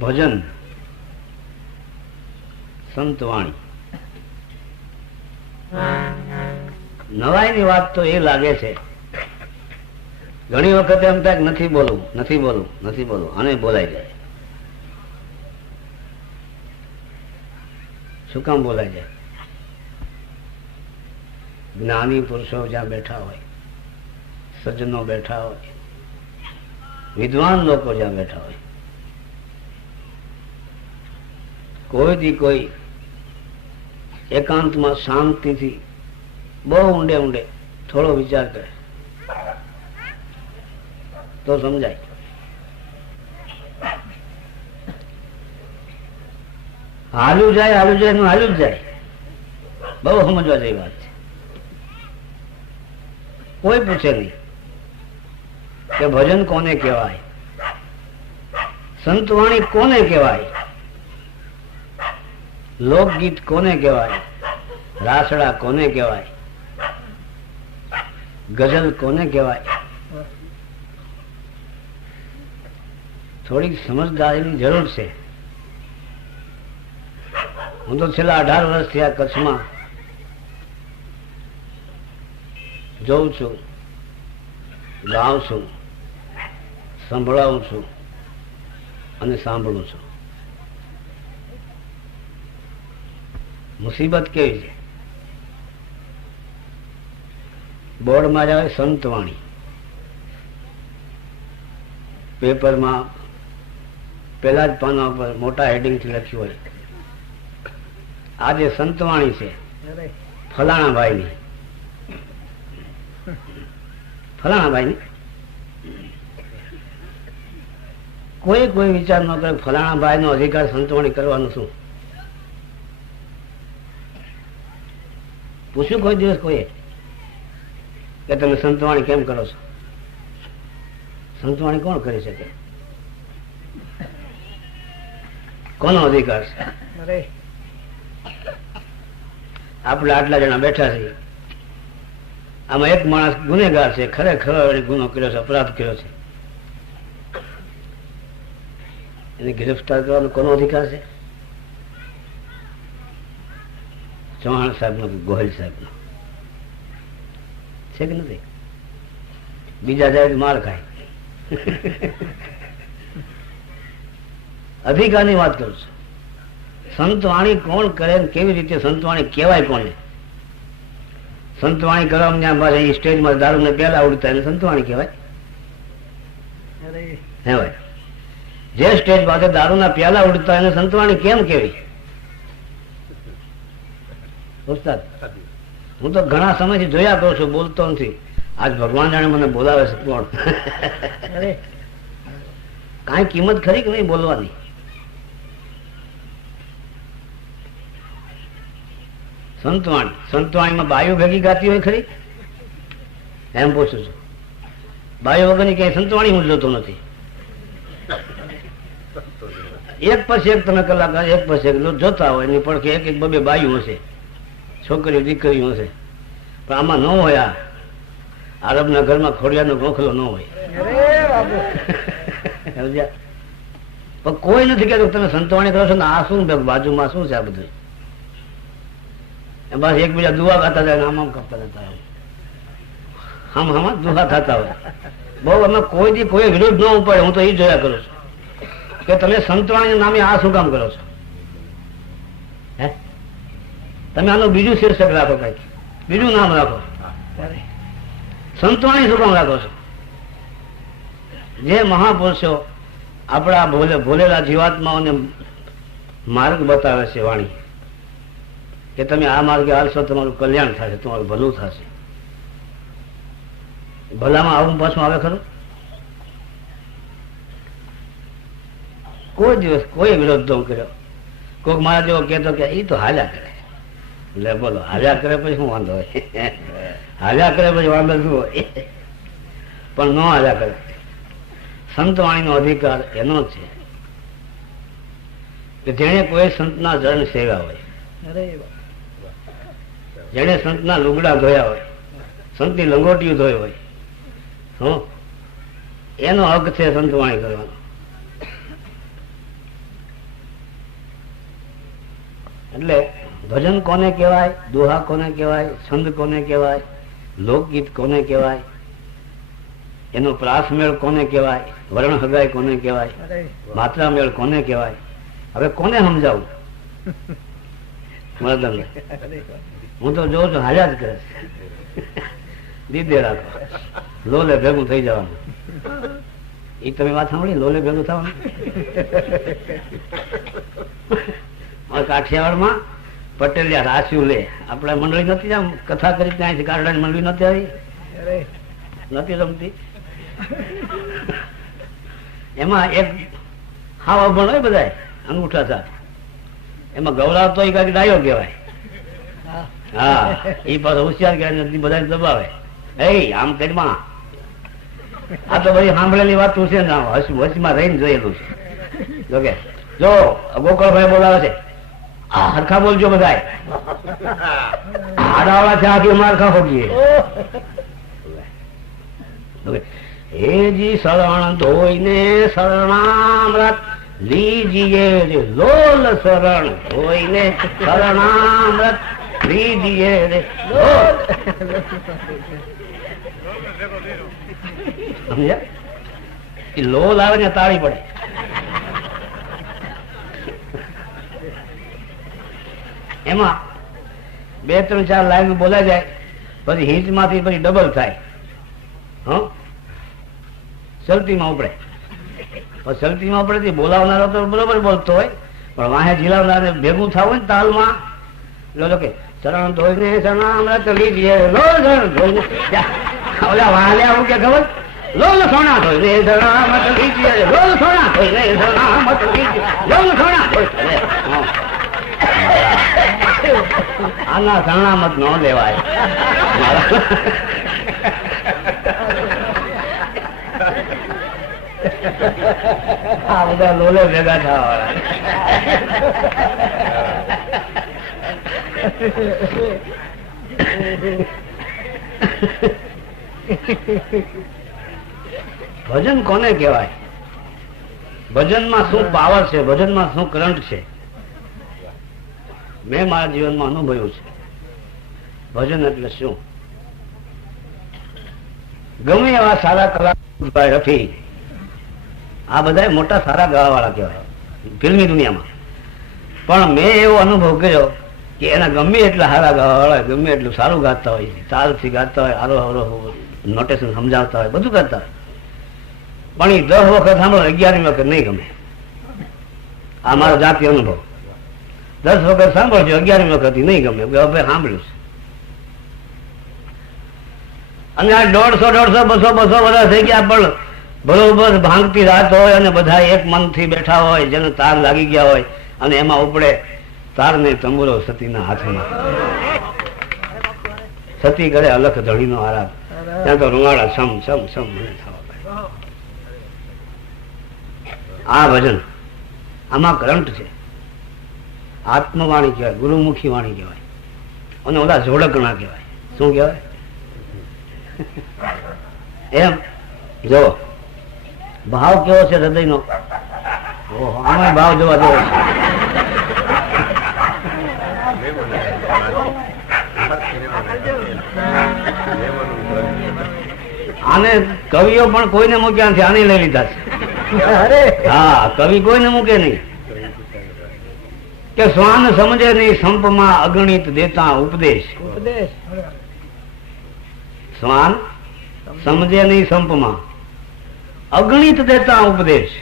ભજન, સંતવાણી. નવાઈની વાત તો એ લાગે છે, ઘણી વખત એમ થાય નથી બોલવું, નથી બોલવું, નથી બોલવું, અને બોલાઈ જાય. શું કામ બોલાઈ જાય? જ્ઞાની પુરુષો જ્યાં બેઠા હોય, સજ્જનો બેઠા હોય, વિદ્વાન લોકો જ્યાં બેઠા હોય, કોઈથી કોઈ એકાંતમાં શાંતિથી બહુ ઊંડે ઊંડે થોડો વિચાર કરે તો સમજાય. હાલ્યું જાય એનું હાલ્યું જ જાય. બહુ સમજવા જેવી વાત છે. કોઈ પૂછે નહીં કે ભજન કોને કહેવાય, સંતવાણી કોને કહેવાય, લોકગીત કોને કહેવાય, રાસડા કોને કહેવાય, ગઝલ કોને કહેવાય. થોડીક સમજદારીની જરૂર છે. હું તો છેલ્લા 18 વર્ષથી આ કચ્છમાં જોઉં છું, ગાઉં છું, સંભળાવું છું અને સાંભળું છું. મુસીબત કેવી છે? બોર્ડમાં આવે સંતવાણી, પેપરમાં પેલા જ પાના પર મોટા હેડિંગથી લખ્યું હોય આજે સંતવાણી છે ફલાણા ભાઈની, ફલાણા ભાઈની. કોઈ વિચાર ન કરે ફલાણા ભાઈ નો અધિકાર સંતવાણી કરવાનું શું? પૂછ્યું કોઈ દિવસ કોઈએ કે તમે સંતવાણી કેમ કરો છો? સંતવાણી કોણ કરી શકે? કોનો અધિકાર છે? આપણે આટલા જણા બેઠા છીએ, આમાં એક માણસ ગુનેગાર છે, ખરેખર ગુનો કર્યો છે, અપરાધ કર્યો છે, એને ગિરફ્તાર કરવાનો કોનો અધિકાર છે? ચૌહાણ સાહેબ નો, ગોહિલ સાહેબ નો છે કે નથી? બીજા જાય માર ખાય. અધિકારની વાત કરું છું. સંતવાણી કોણ કરે, કેવી રીતે સંતવાણી કહેવાય કોને? સંતવાણી કરવામાં જ્યાં પાસે સ્ટેજમાં દારૂ ને પેલા ઉડતા એને સંતવાણી કહેવાય. હે ભાઈ, જે સ્ટેજ પાસે દારૂ ના પ્યાલા ઉડતા એને સંતવાણી કેમ કેવી? ઉસ્તાદ, હું તો ઘણા સમયથી જોયા કરું છું, બોલતો નથી. આજ ભગવાન જાણે મને બોલાવે છે. કોણ? કાંઈ કિંમત ખરી કે નહીં બોલવાની? સંતવાણીમાં બાયો ભેગી ગાતી હોય ખરી? એમ પૂછું છું. બાયો વગરની ક્યાંય સંતવાણી હું જોતો નથી. એક પછી એક તમે કલાકાર એક પછી એક જોતા હોય, એની પડખે એક એક બબે બાયું હશે, છોકરીઓ દીકરીઓ હશે, પણ આમાં ન હોય. આ અરબના ઘરમાં ખોડિયાનો ગોખલો ન હોય. પણ કોઈ નથી કહેતું તમે સંતવાણી કરો છો ને આ શું બાજુમાં શું છે આ બધું? બસ એકબીજા દુઆ ખાતા જાય, આમ આમ કરતા જતા હોય, આમ દુઆ થતા હોય. બહુ અમે કોઈ દી કોઈ વિરોધ ન ઉપાડે. હું તો એ જોયા કરું છું કે તમે સંતવાણી નામે આ શું કામ કરો છો? હે, તમે આનું બીજું શીર્ષક રાખો, કઈક બીજું નામ રાખો. સંતવાણી શું કામ રાખો છો? જે મહાપુરુષો આપણા ભોલેલા જીવાત્માઓને માર્ગ બતાવે છે વાણી, કે તમે આ માર્ગે હાલશો તમારું કલ્યાણ થશે, તમારું ભલું થશે. ભલામાં આવું પાછું આવે ખરું? કોઈ દિવસ કોઈ વિરોધ ન કર્યો. કોઈક મારા જેવો કહેતો કે એ તો હાલ્યા કરે. એટલે બોલો, હાલ્યા કરે પછી શું વાંધો હોય? હાલ્યા કરે પછી વાંધો શું હોય? પણ ન હાલ્યા કરે. સંતવાણીનો અધિકાર એનો છે કે જેને કોઈ સંતના જળ સેવ્યા હોય, જેને સંતના લુગડા ધોયા હોય, સંતની લંગોટીઓ ધોઈ હોય, એનો હક છે સંતવાણી કરવાનો. એટલે ભજન કોને કહેવાય, દોહા કોને કહેવાય, છંદ કોને કહેવાય, લોકગીત કોને કહેવાય, એનો પ્રાસમેળ કોને કહેવાય, વર્ણ હગાઈ કોને કહેવાય, માત્રા મેળ કોને કહેવાય, હવે કોને સમજાવું? હું તો જોઉં છું હાલ્યા જ કરે દીદે રાખો લોલે ભેગું થઈ જવાનું. એ તમે વાત સાંભળી, લોલે ભેગું થવાનું? કાઠિયાવાડમાં પટેલિયા રાસ્યું લે, આપડે મંડળી નથી આમ કથા કરી ત્યાં ગારડાની મંડળી નથી આવી, નથી રમતી. એમાં એક હાવ અભણ હોય બધા અંગૂઠા સાથે, એમાં ગૌરાવ તો કઈક ડાયો કહેવાય. હા, એ પાછો હોશિયાર કહેવાય, બધા દબાવે એ આમ કરીમાં. આ તો બધી સાંભળેલી વાત છે ને, વચમાં રહીને જોયેલું છે. જોકે જો ગોકળભાઈ બોલાવે છે, હરખા બોલજો બધા, આડાવાળા છે આખી માર ખાઓ ગઈએ. હેજી શરણ ધોઈને શરણામૃત લીજીએ, લોલ શરણ ધોઈને શરણામૃત લીજીએ રે લોલ. સમજ્યા? લોલ આવે ને તાળી પડે. એમાં 2-3-4 લાઈન બોલાઈ જાય, પછી હિંચ માંથી પછી ડબલ થાય. સલતીમાં ઉપડે, સલતીમાં ઉપડે બોલાવનારો તો બરોબર બોલતો હોય, પણ વાહે જીલાવનારે ભેગું થવું હોય ને તાલમાં, એટલે કે શરણ ધોઈને શરણામૃત લીજીએ લોલ શરણ ધોઈને, ઓલા વાહલે આવું કે ખબર, લોલ સોના ધોઈને શરણામૃત લીજીએ, લોલ સોના ધોઈને શરણામૃત લીજીએ, લોલ સોના ધોઈને. આના શરણામત ન લેવાય. આ બધા લોલે ભેગા થવા વાળા. ભજન કોને કહેવાય? ભજનમાં શું પાવર છે, ભજનમાં શું કરંટ છે, મેં મારા જીવનમાં અનુભવ્યું છે. ભજન એટલે શું? ગમે એવા સારા કલાકાર રફી, આ બધા મોટા સારા ગાવા વાળા કહેવાય ફિલ્મી દુનિયામાં, પણ મેં એવો અનુભવ કર્યો કે એના ગમે એટલા સારા ગાવા વાળા, ગમે એટલું સારું ગાતા હોય, તાલથી ગાતા હોય, આરો હરો નોટેશન સમજાવતા હોય, બધું કરતા હોય, પણ એ 10 વખત સાંભળો, 11મી વખત નહીં ગમે. આ મારો જાતિ અનુભવ. 10 વખત સાંભળજો, 11મી વખત નહીં ગમે, હવે સાંભળ્યું છે. અને આ 150, 200 વર્ષ થઈ ગયા, પણ બરોબર ભાંગતી રાત હોય અને બધા એક મનથી બેઠા હોય, જેને તાર લાગી ગયા હોય, અને એમાં ઉપડે તાર ને તંબુરો સતીના હાથમાં. સતી કરે અલખ ધણીનો આરાધ, ત્યાં તો રૂવાડા સમ સમ સમ થવા. આ ભજન, આમાં કરંટ છે. આત્મવાણી કહેવાય, ગુરુમુખી વાણી કહેવાય, અને ઓલા જોડકણા કહેવાય. શું કહેવાય? એમ જો ભાવ કેવો છે હૃદયનો, આમાં ભાવ જોવા જેવો છે. આને કવિઓ પણ કોઈને મૂક્યા નથી, આને લઈ લીધા છે. હા, કવિ કોઈને મૂકે નહીં. કે શ્વાન સમજે નહીં સંપમાં અગણિત દેતા ઉપદેશ. શ્વાન સમજે નહીં સંપમાં અગણિત દેતા ઉપદેશ,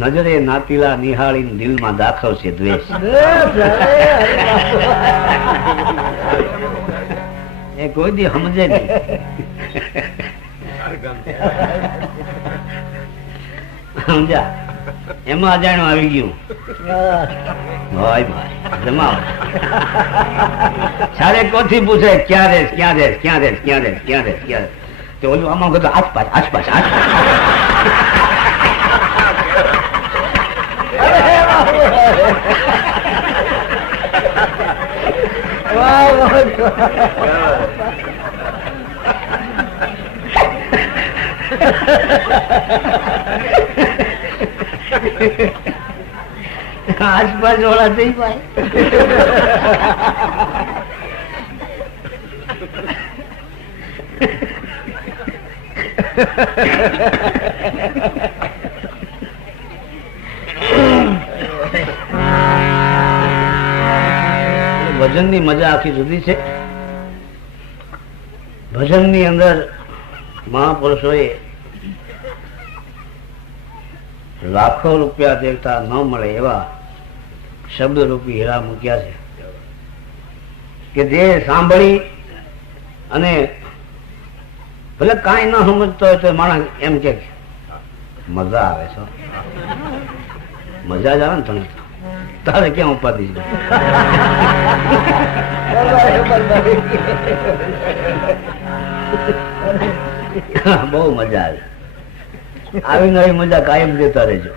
નજરે નાતીલા નિહાળી દિલમાં દાખવશે દ્વેષ. એ કોઈ દી સમજે નહીં. સમજા? એમાં અજાણ્યું આવી ગયું. સારે કોથી પૂછે ક્યાં રેસ, ક્યાં રેસ, ક્યાં રેસ, ક્યાં રેસ, ક્યાં રેસ, ક્યાં રેસ, તો ઓલું આમાં બધું આસપાસ આસપાસ આસપાસ. આસપાસ વાળા થઈ પાય. ભજન ની મજા આખી જુદી છે. ભજન ની અંદર મહાપુરુષોએ લાખો રૂપિયા દેખતા ન મળે એવા શબ્દ રૂપી હીરા મૂક્યા છે કે જે સાંભળી અને ભલે કાંઈ ન સમજતો હોય તો માણસ એમ કે મજા આવે છે, મજા જ આવે ને તને, તારે ક્યાં ઉપાધિ છે? બહુ મજા આવે. આવી નવી મજા કાયમ દેતા રહેજો.